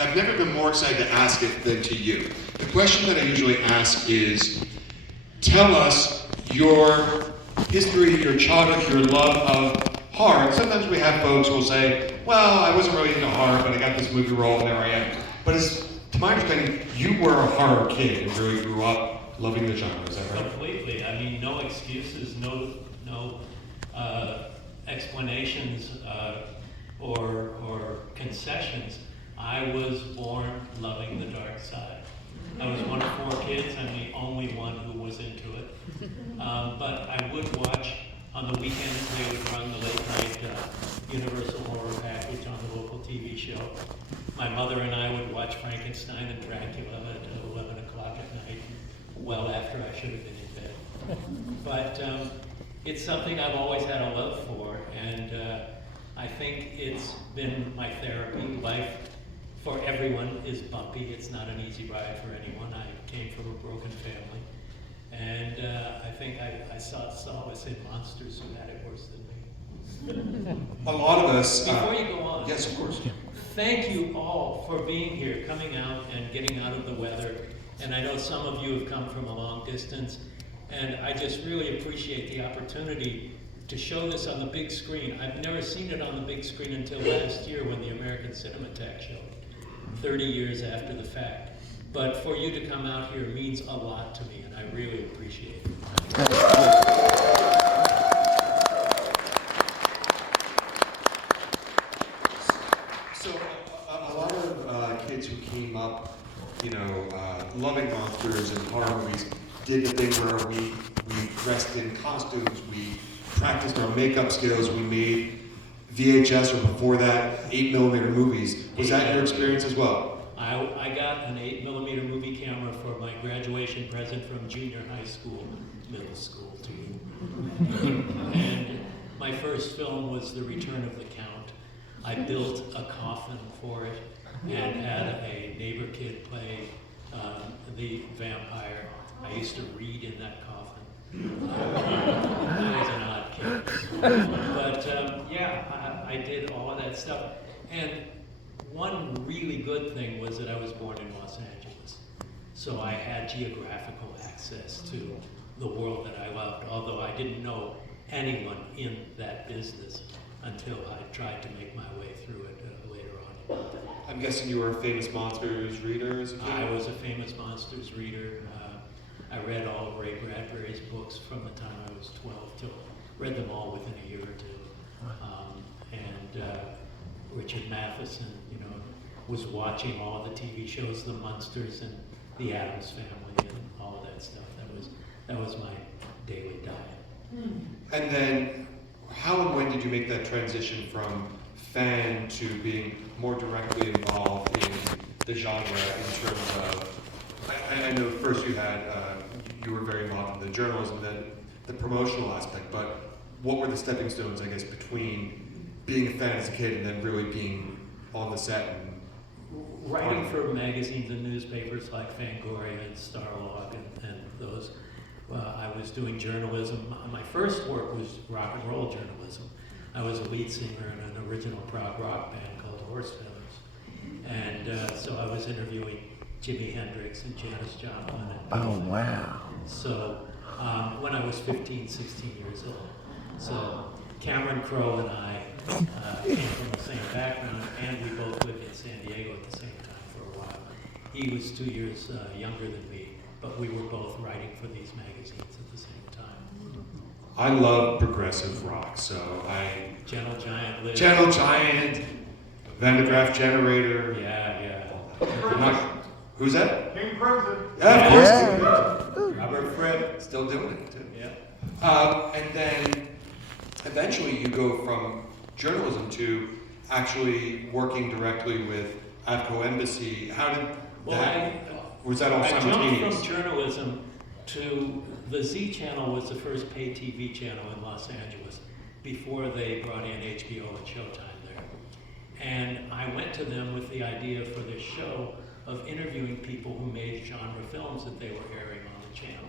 I've never been more excited to ask it than to you. The question that I usually ask is, tell us your history, your childhood, your love of horror. And sometimes we have folks who will say, well, I wasn't really into horror, but I got this movie role and there I am. But to my understanding, you were a horror kid and really grew up loving the genre, is that right? Completely. I mean, no excuses, no explanations or concessions. I was born loving the dark side. I was one of 4 kids. I'm the only one who was into it. But I would watch, on the weekends, they would run the late night Universal Horror package on the local TV show. My mother and I would watch Frankenstein and Dracula at 11 o'clock at night, well after I should have been in bed. But it's something I've always had a love for, and I think it's been my therapy. Life for everyone is bumpy. It's not an easy ride for anyone. I came from a broken family, and I think I saw solace in monsters who had it worse than me. A lot of us... Before you go on, yes, of course. Thank you all for being here, coming out and getting out of the weather. And I know some of you have come from a long distance, and I just really appreciate the opportunity to show this on the big screen. I've never seen it on the big screen until last year when the American Cinematheque showed it, 30 years after the fact. But for you to come out here means a lot to me, and I really appreciate it. So a lot of kids who came up, loving monsters and horror movies did the thing where we dressed in costumes, we practiced our makeup skills, we made VHS or before that 8mm movies. Was that your experience as well? I got an 8mm movie camera for my graduation present from junior high school, middle school too. And my first film was The Return of the Count. I built a coffin for it and had a neighbor kid play the vampire. I used to read in that coffin. I was an odd kid. But yeah, I did all of that stuff. And one really good thing was that I was born in Los Angeles. So I had geographical access to the world that I loved, although I didn't know anyone in that business until I tried to make my way through it later on. I'm guessing you were a famous monsters reader as a kid? I was a famous monsters reader. I read all of Ray Bradbury's books from the time I was 12 till read them all within a year or two. And Richard Matheson, was watching all the TV shows, The Munsters and The Addams Family and all of that stuff. That was my daily diet. And then, how and when did you make that transition from fan to being more directly involved in the genre in terms of, I know first you were very involved in the journalism and then the promotional aspect, but what were the stepping stones, I guess, between being a fan as a kid and then really being on the set? And writing for magazines and newspapers like Fangoria and Starlog and those. I was doing journalism. My first work was rock and roll journalism. I was a lead singer in an original prog rock band called Horse Feathers. And so I was interviewing Jimi Hendrix and Janis Joplin. Oh, wow. So when I was 15, 16 years old. So Cameron Crowe and I came from the same background, and we both lived in San Diego at the same time for a while. He was 2 years younger than me, but we were both writing for these magazines at the same time. I love progressive rock, so Gentle Giant lived. Gentle Giant, Van de Graaff Generator. Yeah. Who's that? King Crimson. Yeah, of course. Robert Fripp. Still doing it, too. Yeah. And then eventually you go from journalism to actually working directly with AVCO Embassy. How did was that all simultaneous? I jumped from journalism to the Z Channel was the first paid TV channel in Los Angeles before they brought in HBO and Showtime there. And I went to them with the idea for this show of interviewing people who made genre films that they were airing on the channel.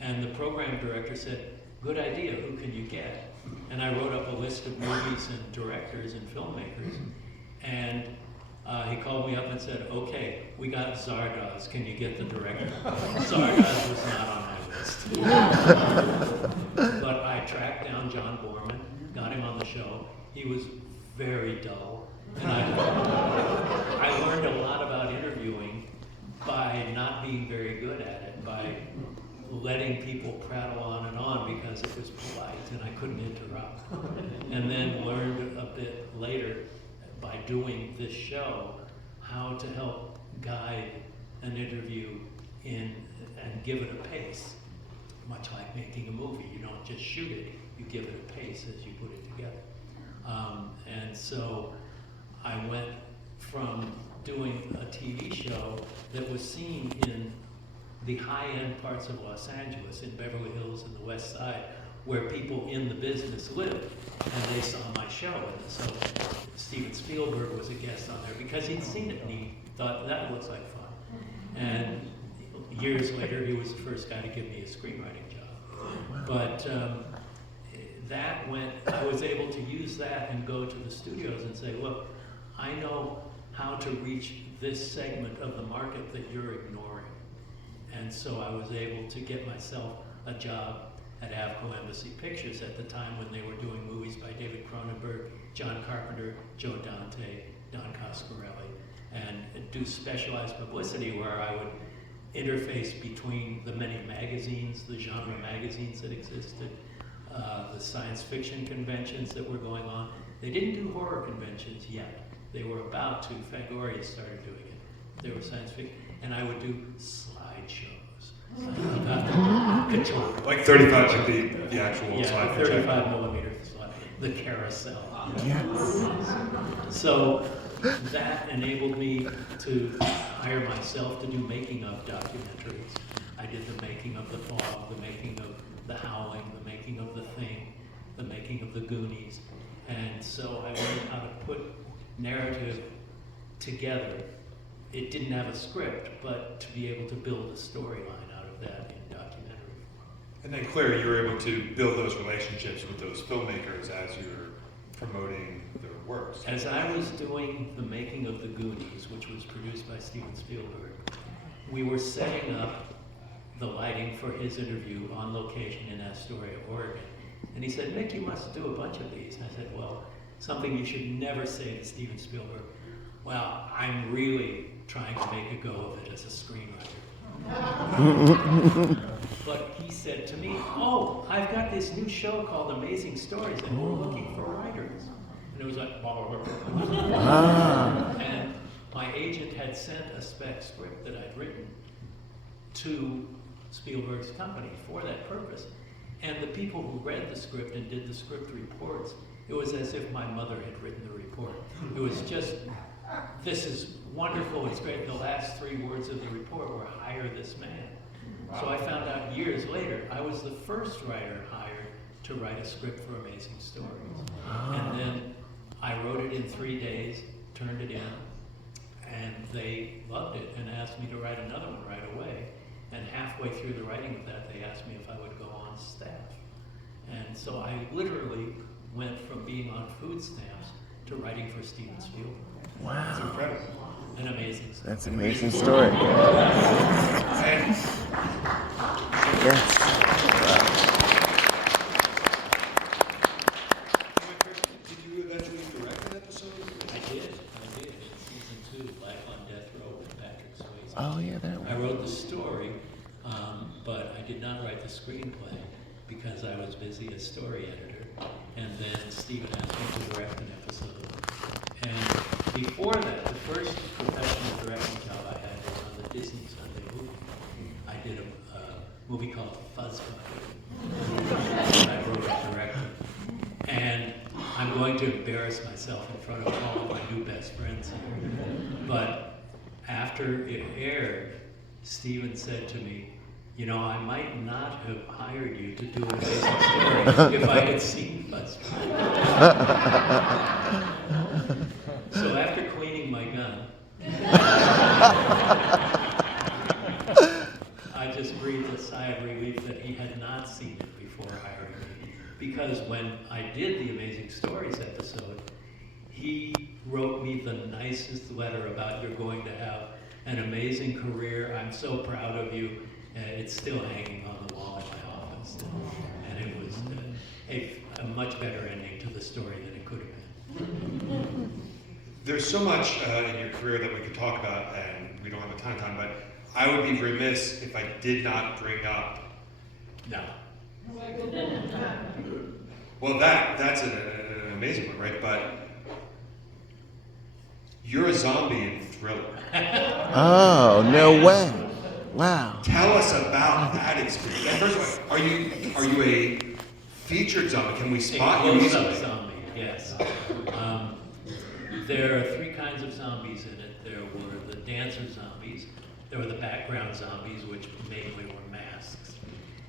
And the program director said, good idea, who can you get? And I wrote up a list of movies and directors and filmmakers. And He called me up and said, okay, we got Zardoz, can you get the director? Zardoz was not on my list. But I tracked down John Borman, got him on the show. He was very dull. And I learned a lot about interviewing by not being very good at it, by letting people prattle on because it was polite and I couldn't interrupt. And then learned a bit later by doing this show how to help guide an interview in and give it a pace, much like making a movie. You don't just shoot it, you give it a pace as you put it together. And so I went from doing a TV show that was seen in the high-end parts of Los Angeles, in Beverly Hills and the West Side, where people in the business lived, and they saw my show. And so Steven Spielberg was a guest on there because he'd seen it and he thought, that looks like fun. And years later, he was the first guy to give me a screenwriting job. But I was able to use that and go to the studios and say, look, I know how to reach this segment of the market that you're ignoring. And so I was able to get myself a job at Avco Embassy Pictures at the time when they were doing movies by David Cronenberg, John Carpenter, Joe Dante, Don Coscarelli, and do specialized publicity where I would interface between the many magazines, the genre magazines that existed, the science fiction conventions that were going on. They didn't do horror conventions yet. They were about to. Fangoria started doing it. They were science fiction. And I would do slideshows about the control. Like 35, like the actual slide. 35 millimeter slide, the carousel. Yes. So that enabled me to hire myself to do making of documentaries. I did the making of The Fog, the making of The Howling, the making of The Thing, the making of The Goonies. And so I learned how to put narrative together. It didn't have a script, but to be able to build a storyline out of that in documentary form. And then clearly you were able to build those relationships with those filmmakers as you were promoting their works. As I was doing the making of The Goonies, which was produced by Steven Spielberg, we were setting up the lighting for his interview on location in Astoria, Oregon. And he said, Mick, you must do a bunch of these. I said, well, something you should never say to Steven Spielberg. Well, I'm really trying to make a go of it as a screenwriter. But he said to me, oh, I've got this new show called Amazing Stories and we're looking for writers. And it was like, blah, blah, blah, blah. And my agent had sent a spec script that I'd written to Spielberg's company for that purpose. And the people who read the script and did the script reports, it was as if my mother had written the report. It was just, this is wonderful, it's great. The last 3 words of the report were, hire this man. So I found out years later, I was the first writer hired to write a script for Amazing Stories. And then I wrote it in 3 days, turned it in, and they loved it and asked me to write another one right away. And halfway through the writing of that, they asked me if I would go on staff. And so I literally went from being on food stamps to writing for Steven Spielberg. Wow. That's incredible. An amazing story. That's an amazing story. And Yes. Wow. did you eventually direct an episode? I did. In season 2, Life on Death Row with Patrick Swayze. Oh yeah, that I one. wrote the story, but I did not write the screenplay because I was busy as story editor. And then Steven asked me to direct an episode. And before that, the first professional directing job I had was on the Disney Sunday movie. I did a movie called Fuzzbuddy. I wrote and directed. And I'm going to embarrass myself in front of all of my new best friends here. But after it aired, Steven said to me, you know, I might not have hired you to do Amazing Stories if I had seen Fuzzbuddy. So after cleaning my gun, I just breathed a sigh of relief that he had not seen it before hiring me. Because when I did the Amazing Stories episode, he wrote me the nicest letter about you're going to have an amazing career. I'm so proud of you. It's still hanging on the wall in my office. And it was a much better ending to the story than it could have been. There's so much in your career that we could talk about, and we don't have a ton of time, but I would be remiss if I did not bring up. No. Well, that's an amazing one, right? But you're a zombie in Thriller. Oh, no way. Wow. Tell us about that experience. And first of all, are you a featured zombie? Can we spot you A easily? close-up zombie, yes. There are three kinds of zombies in it. There were the dancer zombies, there were the background zombies, which mainly were masks,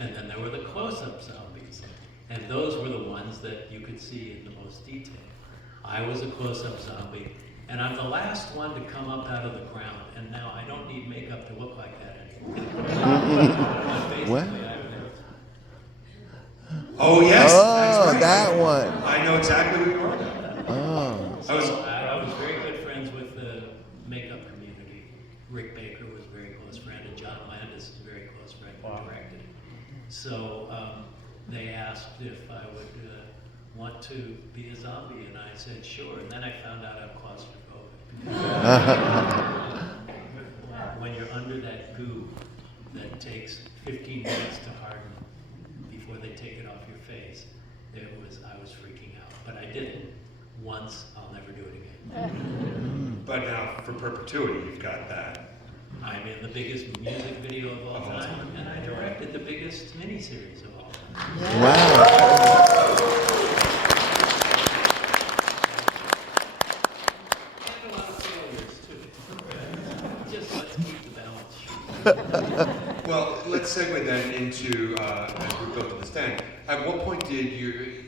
and then there were the close-up zombies. And those were the ones that you could see in the most detail. I was a close-up zombie, and I'm the last one to come up out of the ground, and now I don't need makeup to look like that anymore. But basically, What? I lived. Oh yes, Oh, that's right. that one. I know exactly who you are. Oh. I was. I was very good friends with the makeup community. Rick Baker was a very close friend, and John Landis is a very close friend who directed it. So they asked if I would want to be a zombie, and I said sure. And then I found out I'm claustrophobic. When you're under that goo that takes 15 minutes to harden before they take it off your face, I was freaking out. But I did it once. I'll never do it again. But now, for perpetuity, you've got that. I'm in the biggest music video of all time, and I directed the biggest miniseries of all time. Wow. And a lot of failures, too. Just let's keep the balance sheet. Well, let's segue then into as we go to the stand. At what point did you?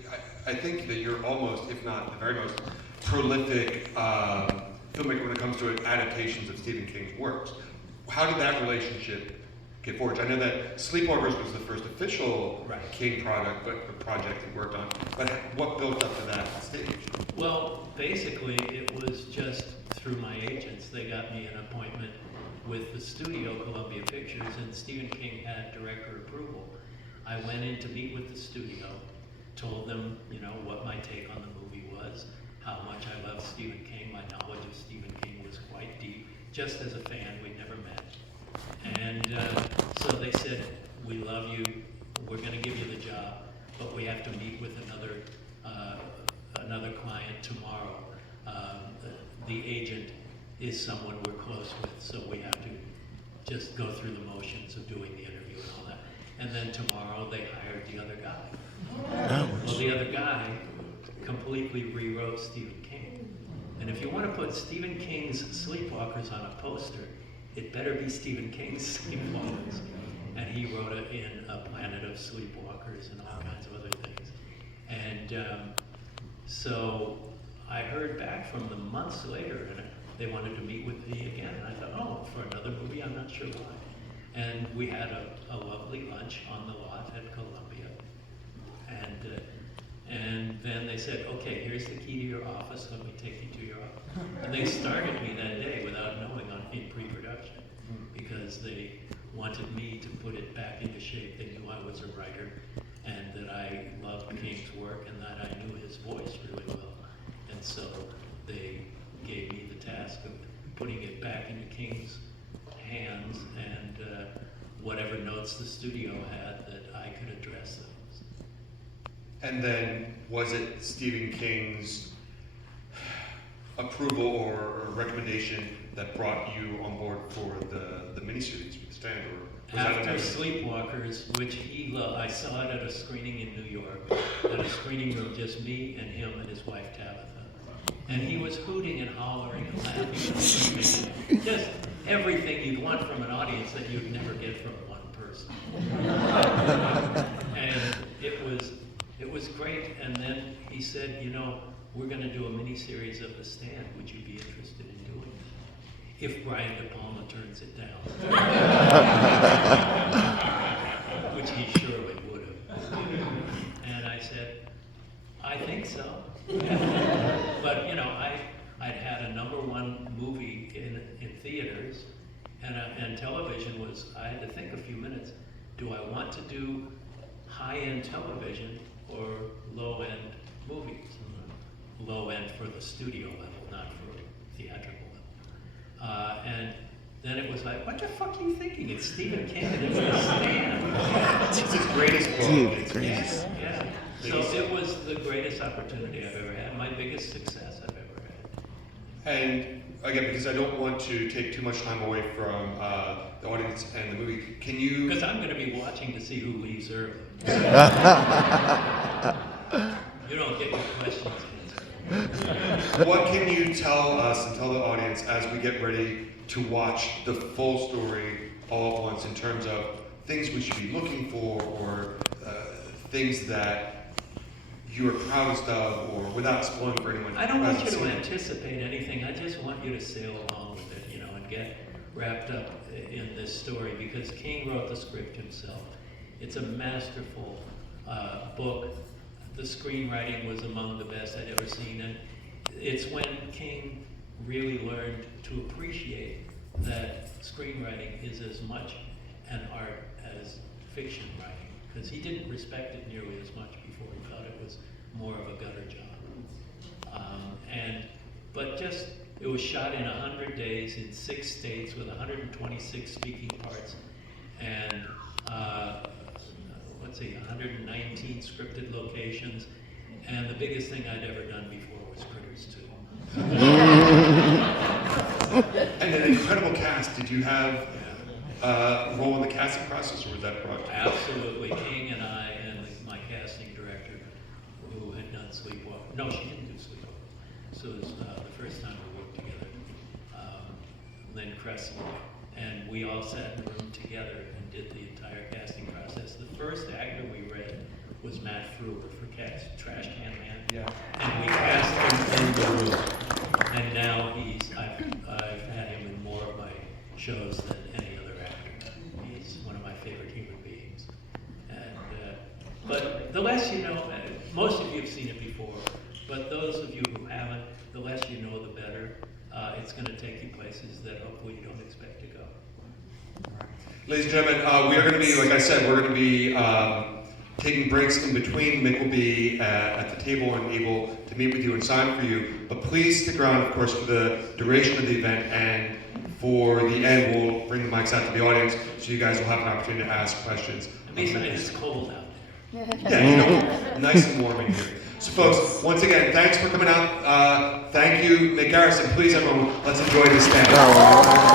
I think that you're almost, if not the very most prolific filmmaker when it comes to adaptations of Stephen King's works. How did that relationship get forged? I know that Sleepwalkers was the first official King project you worked on, but what built up to that stage? Well, basically, it was just through my agents. They got me an appointment with the studio, Columbia Pictures, and Stephen King had director approval. I went in to meet with the studio, told them, what my take on the movie was, how much I loved Stephen King. My knowledge of Stephen King was quite deep. Just as a fan, we'd never met. And so they said, we love you, we're going to give you the job, but we have to meet with another client tomorrow. The agent is someone we're close with, so we have to just go through the motions of doing the interview and all that. And then tomorrow they hired the other guy. Well, the other guy completely rewrote Stephen King. And if you want to put Stephen King's Sleepwalkers on a poster, it better be Stephen King's Sleepwalkers. And he wrote it in A Planet of Sleepwalkers and all kinds of other things. And so I heard back from them months later, and they wanted to meet with me again. And I thought, oh, for another movie, I'm not sure why. And we had a lovely lunch on the lot at Columbia. And then they said, okay, here's the key to your office, let me take you to your office. And they started me that day without knowing in pre-production, because they wanted me to put it back into shape. They knew I was a writer, and that I loved King's work, and that I knew his voice really well. And so they gave me the task of putting it back into King's hands, and whatever notes the studio had, that I could address those. And then, was it Stephen King's approval or recommendation that brought you on board for the miniseries for the stand? Or was After Sleepwalkers, which he loved, I saw it at a screening in New York, at a screening room, just me and him and his wife Tabitha. And he was hooting and hollering and laughing. Just everything you'd want from an audience that you'd never get from one person. And it was great. And then he said, we're going to do a mini-series of The Stand. Would you be interested in doing it? If Brian De Palma turns it down. Which he surely would have. And I said, I think so. But, I'd had a #1 movie in theaters, and television was, I had to think a few minutes, do I want to do high-end television or low-end movies? Low-end for the studio level, not for theatrical level. And then it was like, what the fuck are you thinking? It's Stephen King and it's The Stand. It's his greatest book. Dude, It's greatest. Yeah. So it was the greatest opportunity I've ever had, my biggest success I've ever had. And again, because I don't want to take too much time away from the audience and the movie, can you? Because I'm going to be watching to see who leaves early. You don't get your questions answered. What can you tell us and tell the audience as we get ready to watch the full story all at once in terms of things we should be looking for or things that you are proudest of, or without spoiling for anyone? I don't want you hasn't to seen it? anticipate anything. I just want you to sail along with it, and get wrapped up in this story, because King wrote the script himself. It's a masterful book. The screenwriting was among the best I'd ever seen, and it's when King really learned to appreciate that screenwriting is as much an art as fiction writing, because he didn't respect it nearly as much before. He thought it was more of a gutter job. But it was shot in 100 days in 6 states with 126 speaking parts, and 119 scripted locations, and the biggest thing I'd ever done before was Critters 2. And an incredible cast. Did you have a role in the casting process, or was that brought? Absolutely. King and I and my casting director, who had done Sleepwalker. No, she didn't do Sleepwalker. So it was the first time we worked together. Lynn Cressy. And we all sat in a room together and did the entire casting process. The first actor we read was Matt Frewer for Trash Can Man. Yeah. And we cast him in the room. And now I've had him in more of my shows than any other actor. He's one of my favorite human beings. And but the less you know, most of you have seen it before, but those of you who haven't, the less you know, the better. It's going to take you places that hopefully you don't expect to go. Ladies and gentlemen, we are going to be, like I said, we're going to be taking breaks in between. Mick will be at the table and able to meet with you and sign for you. But please stick around, of course, for the duration of the event, and for the end, we'll bring the mics out to the audience so you guys will have an opportunity to ask questions. And besides, it's cold out there. Yeah, nice and warm in here. So folks, once again, thanks for coming out. Thank you, Mick Garrison. Please, everyone, let's enjoy this stand.